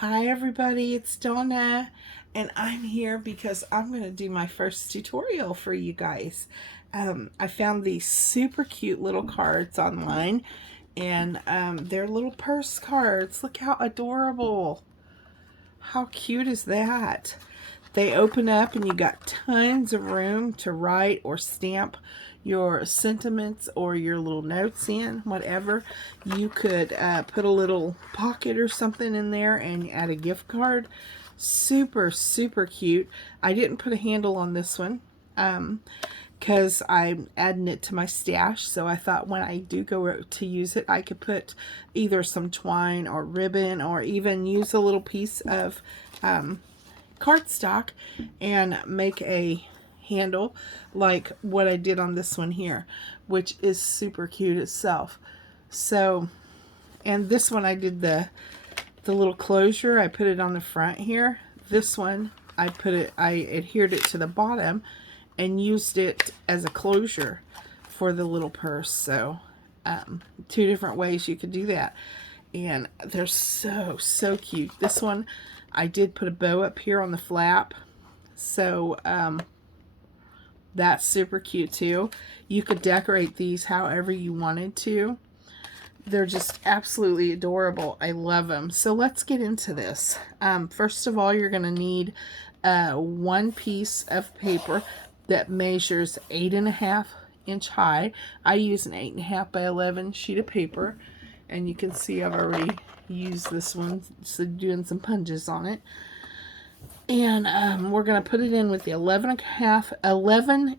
Hi everybody, it's Donna, and I'm here because I'm going to do my first tutorial for you guys. I found these super cute little cards online, and they're little purse cards. Look how adorable. How cute is that? They open up and you got tons of room to write or stamp your sentiments or your little notes in, whatever. You could put a little pocket or something in there and add a gift card. Super, super cute. I didn't put a handle on this one because I'm adding it to my stash. So I thought when I do go to use it, I could put either some twine or ribbon or even use a little piece of cardstock and make a handle like what I did on this one here, which is super cute itself. So, and this one I did the little closure. I put it on the front here. This one I adhered it to the bottom and used it as a closure for the little purse. So two different ways you could do that, and they're so cute. This one I did put a bow up here on the flap, so that's super cute too. You could decorate these however you wanted to. They're just absolutely adorable. I love them. So let's get into this. First of all, you're going to need one piece of paper that measures 8.5 inch high. I use an 8.5 by 11 sheet of paper, and you can see I've already used this one, so doing some punches on it. And we're going to put it in with the 11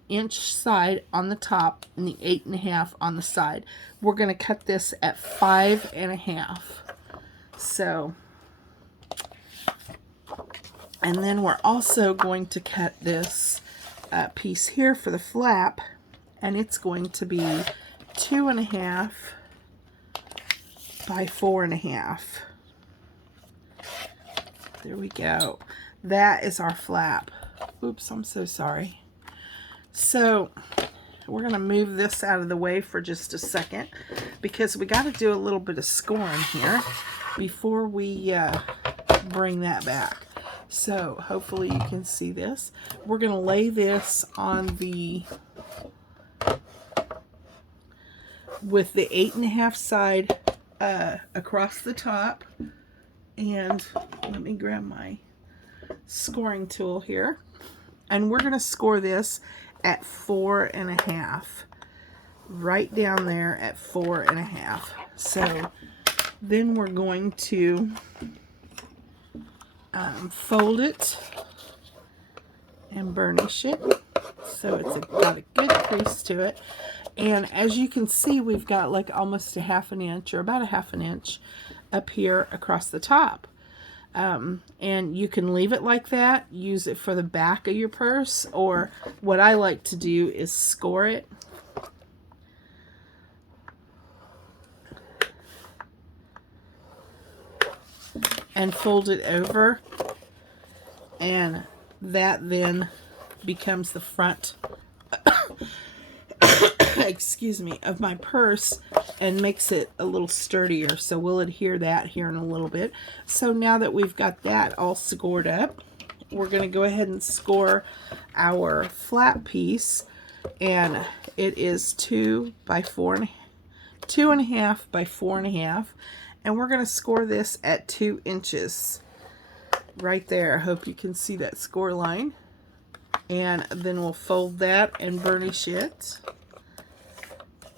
inch side on the top and the 8.5 on the side. We're going to cut this at 5.5. So, and then we're also going to cut this piece here for the flap, and it's going to be 2.5 by 4.5. There we go. That is our flap. Oops, I'm so sorry. So we're going to move this out of the way for just a second because we got to do a little bit of scoring here before we bring that back. So hopefully you can see this. We're going to lay this on the with the 8.5 side across the top. And let me grab my scoring tool here, and we're going to score this at 4.5, right down there at 4.5. So then we're going to fold it and burnish it so it's got a good crease to it. And as you can see, we've got like almost a 1/2 inch or about a 1/2 inch up here across the top. And you can leave it like that, use it for the back of your purse, or what I like to do is score it and fold it over, and that then becomes the front excuse me, of my purse and makes it a little sturdier. So we'll adhere that here in a little bit. So now that we've got that all scored up, we're going to go ahead and score our flap piece, and it is 2.5 by 4.5, and we're going to score this at 2 inches right there. I hope you can see that score line. And then we'll fold that and burnish it,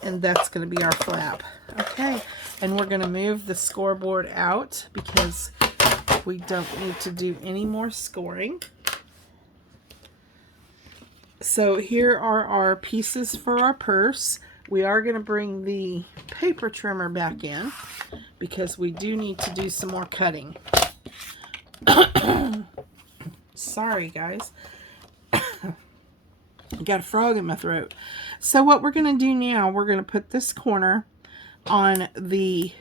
and that's going to be our flap. Okay, and we're going to move the scoreboard out because we don't need to do any more scoring. So here are our pieces for our purse. We are going to bring the paper trimmer back in because we do need to do some more cutting. Sorry guys. Got a frog in my throat. So what we're going to do now, we're going to put this corner on the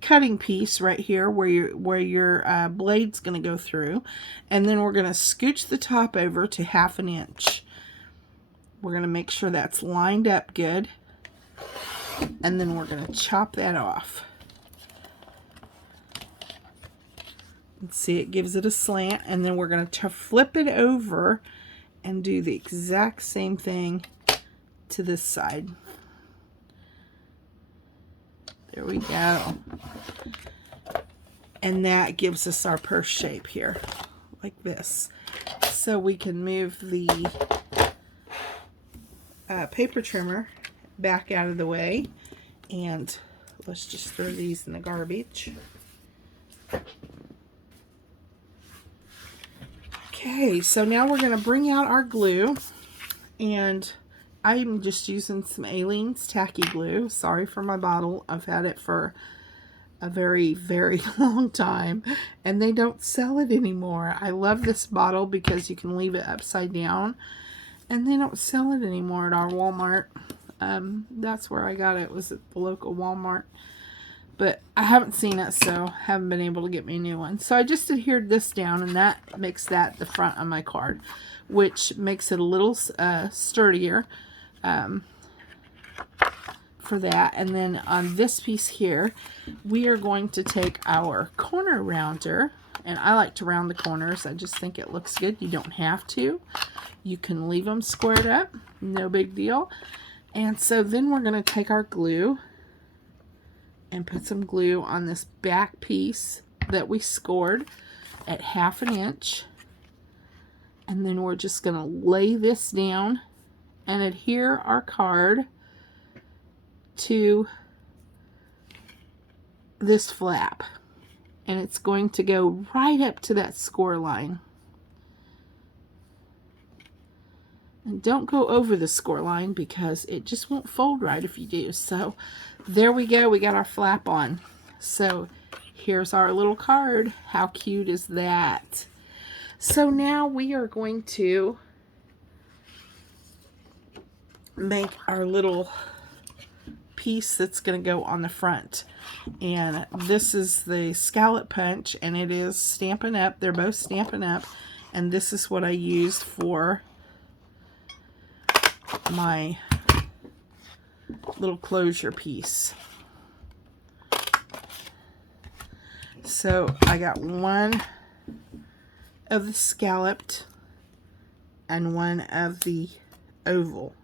cutting piece right here where your blade's going to go through, and then we're going to scooch the top over to 1/2 inch. We're going to make sure that's lined up good, and then we're going to chop that off. And see, it gives it a slant, and then we're going to flip it over and do the exact same thing to this side. There we go. And that gives us our purse shape here, like this. So we can move the paper trimmer back out of the way, and let's just throw these in the garbage. Okay, so now we're going to bring out our glue, and I'm just using some Aleene's tacky glue. Sorry for my bottle. I've had it for a very, very long time, and they don't sell it anymore. I love this bottle because you can leave it upside down, and they don't sell it anymore at our Walmart. That's where I got it, was at the local Walmart. But I haven't seen it, so haven't been able to get me a new one. So I just adhered this down, and that makes that the front of my card, which makes it a little sturdier for that. And then on this piece here, we are going to take our corner rounder, and I like to round the corners. I just think it looks good. You don't have to. You can leave them squared up, no big deal. And so then we're going to take our glue and put some glue on this back piece that we scored at 1/2 inch. And then we're just going to lay this down and adhere our card to this flap. And it's going to go right up to that score line. And don't go over the score line because it just won't fold right if you do. So there we go. We got our flap on. So here's our little card. How cute is that? So now we are going to make our little piece that's going to go on the front. And this is the scallop punch, and it is Stampin' Up. They're both Stampin' Up. And this is what I used for my little closure piece. So I got one of the scalloped and one of the oval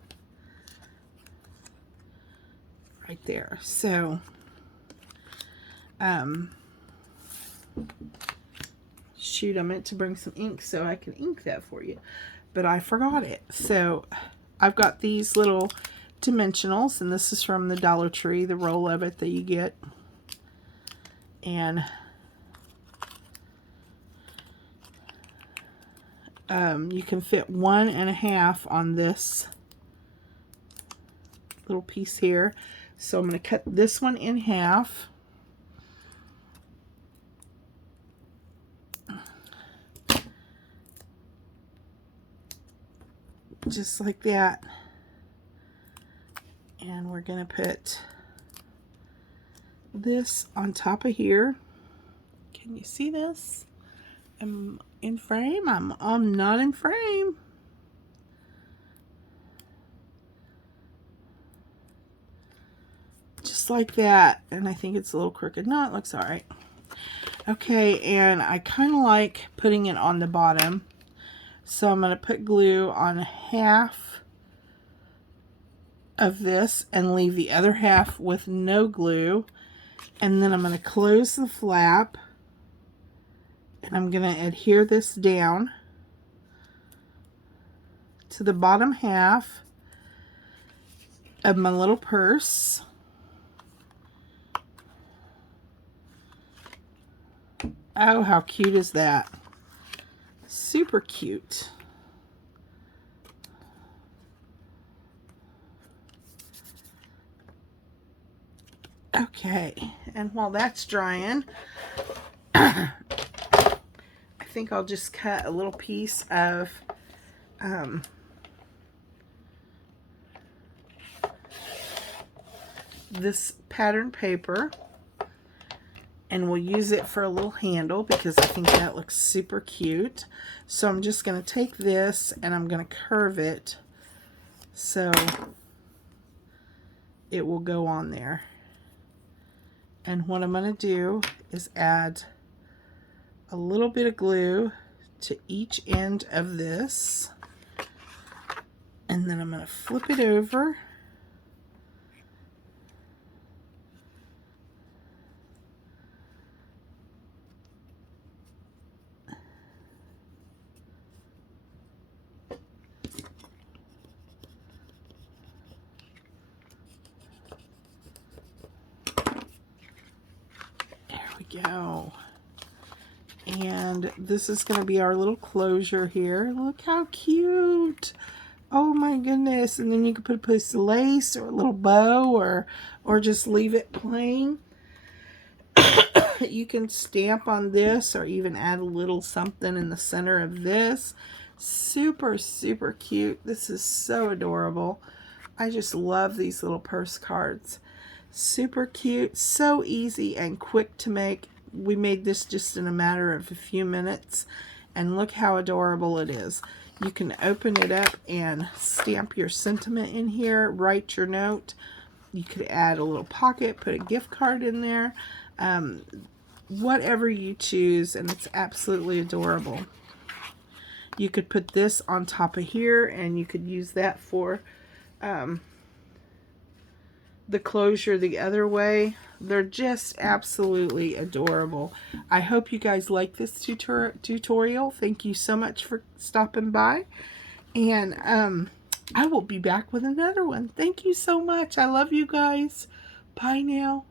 right there. So shoot, I meant to bring some ink so I can ink that for you, but I forgot it. So I've got these little dimensionals, and this is from the Dollar Tree, the roll of it that you get. And you can fit 1 1/2 on this little piece here. So I'm going to cut this one in half. Just like that. And we're going to put this on top of here. Can you see this? I'm in frame. I'm not in frame. Just like that. And I think it's a little crooked. No, it looks all right. Okay, and I kind of like putting it on the bottom. So I'm going to put glue on half of this and leave the other half with no glue. And then I'm going to close the flap. And I'm going to adhere this down to the bottom half of my little purse. Oh, how cute is that? Super cute. Okay, and while that's drying, I think I'll just cut a little piece of this pattern paper, and we'll use it for a little handle because I think that looks super cute. So I'm just going to take this and I'm going to curve it so it will go on there. And what I'm going to do is add a little bit of glue to each end of this. And then I'm going to flip it over. There we go. And this is going to be our little closure here. Look how cute. Oh my goodness. And then you could put a piece of lace or a little bow, or just leave it plain. You can stamp on this or even add a little something in the center of this. Super, super cute. This is so adorable. I just love these little purse cards. Super cute, so easy and quick to make. We made this just in a matter of a few minutes, and look how adorable it is. You can open it up and stamp your sentiment in here, write your note. You could add a little pocket, put a gift card in there, whatever you choose, and it's absolutely adorable. You could put this on top of here, and you could use that for the closure the other way. They're just absolutely adorable. I hope you guys like this tutorial. Thank you so much for stopping by, and I will be back with another one. Thank you so much. I love you guys. Bye now.